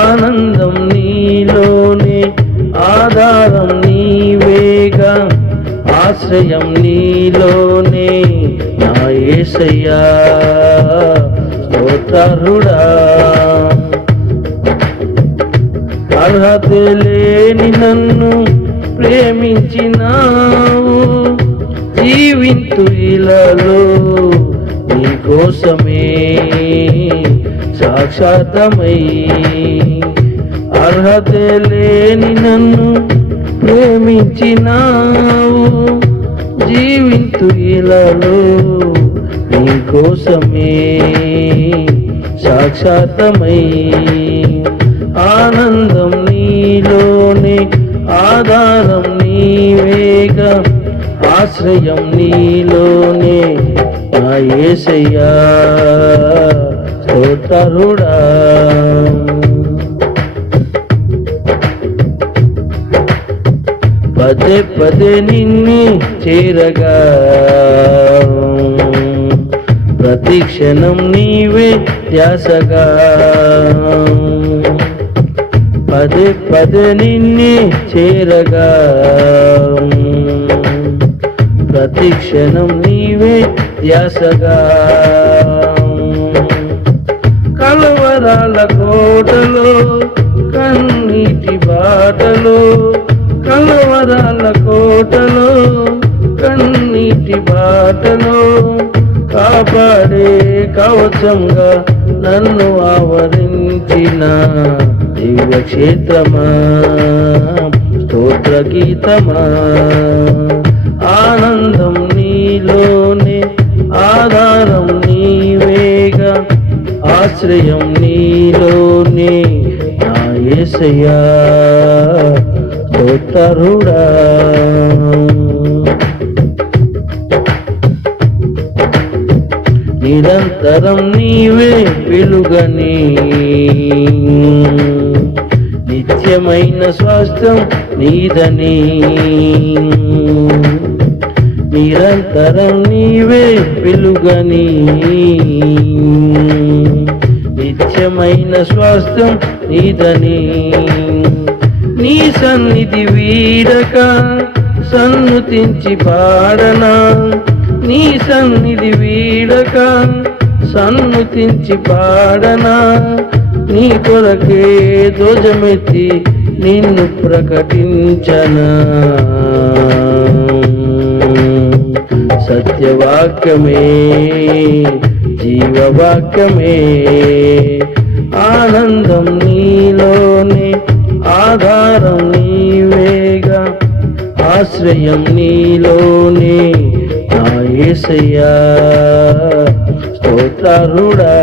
ఆనందం నీలోనే ఆధారం నీవేగా ఆశ్రయం నీలోనే నా యేసయ్యా స్తోత్రుడా అర్హత లేని నన్ను ప్రేమించినావు జీవింతు ఇలాలో నీ కోసమే. సాక్షాతమై అర్హత లేని నన్ను ప్రేమించినావు. జీవింతు ఇలాలో నీ కోసమే సాక్షాతమై ఆనందం నీలోనే ఆధారం నీవేగా ఆశ్రయం నీలోనే నా ఏసయ్యా. తరుడా. పదే పదే నిన్నే చేరగా. ప్రతి క్షణం నీవే ధ్యాసగా. పదే పదే నిన్నే చేరగా. ప్రతి క్షణం నీవే ధ్యాసగా. కలవరాల కోటలో కన్నీటి బాటలో కలవరాల కోటలో కన్నీటి బాటలో కాపాడే కవచంగా నన్ను ఆవరించిన దివ్య క్షేత్రమా స్తోత్ర గీతమా ఆన ఆశ్రయం నీలోనే. నా యేసయ్యా నిరంతరం నీవే వెలుగని. నిత్యమైన స్వాస్థ్యం నీదని. నిరంతరం నీవే వెలుగని. నిత్యమైన స్వాస్థ్యం నీదని. నీ సన్నిధి వీడక సన్నుతించి పాడనా. నీ సన్నిధి వీడక సన్నుతించి పాడనా. నీ కొరకే ధ్వజమెత్తి నిన్ను ప్రకటించనా. సత్యవాక్యమే జీవవాక్యమే. ఆనందం నీలోనే ఆధారం నీవేగా. ఆశ్రయం నీలోనే నా స్తోత్రుడా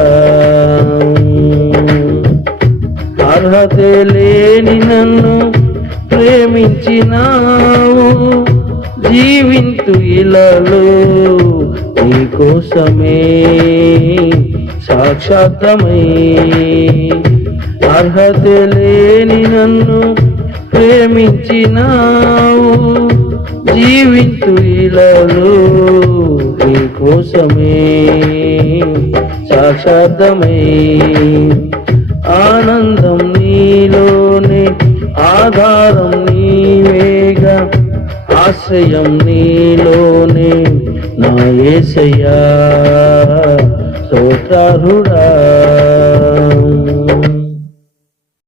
అర్హత లేని నన్ను ప్రేమించినావు. జీవింతు ఇలాలో నీకోసమే సాక్షాత్తమై. అర్హత లేని నన్ను ప్రేమించినావు. జీవించు ఇలాలో నీకోసమే సాక్షాత్తమై. ఆనందం నీలోనే ఆధారం నీవే. ఆశ్రయం నీలోనే నా ఏసయ్యా సోతారుడా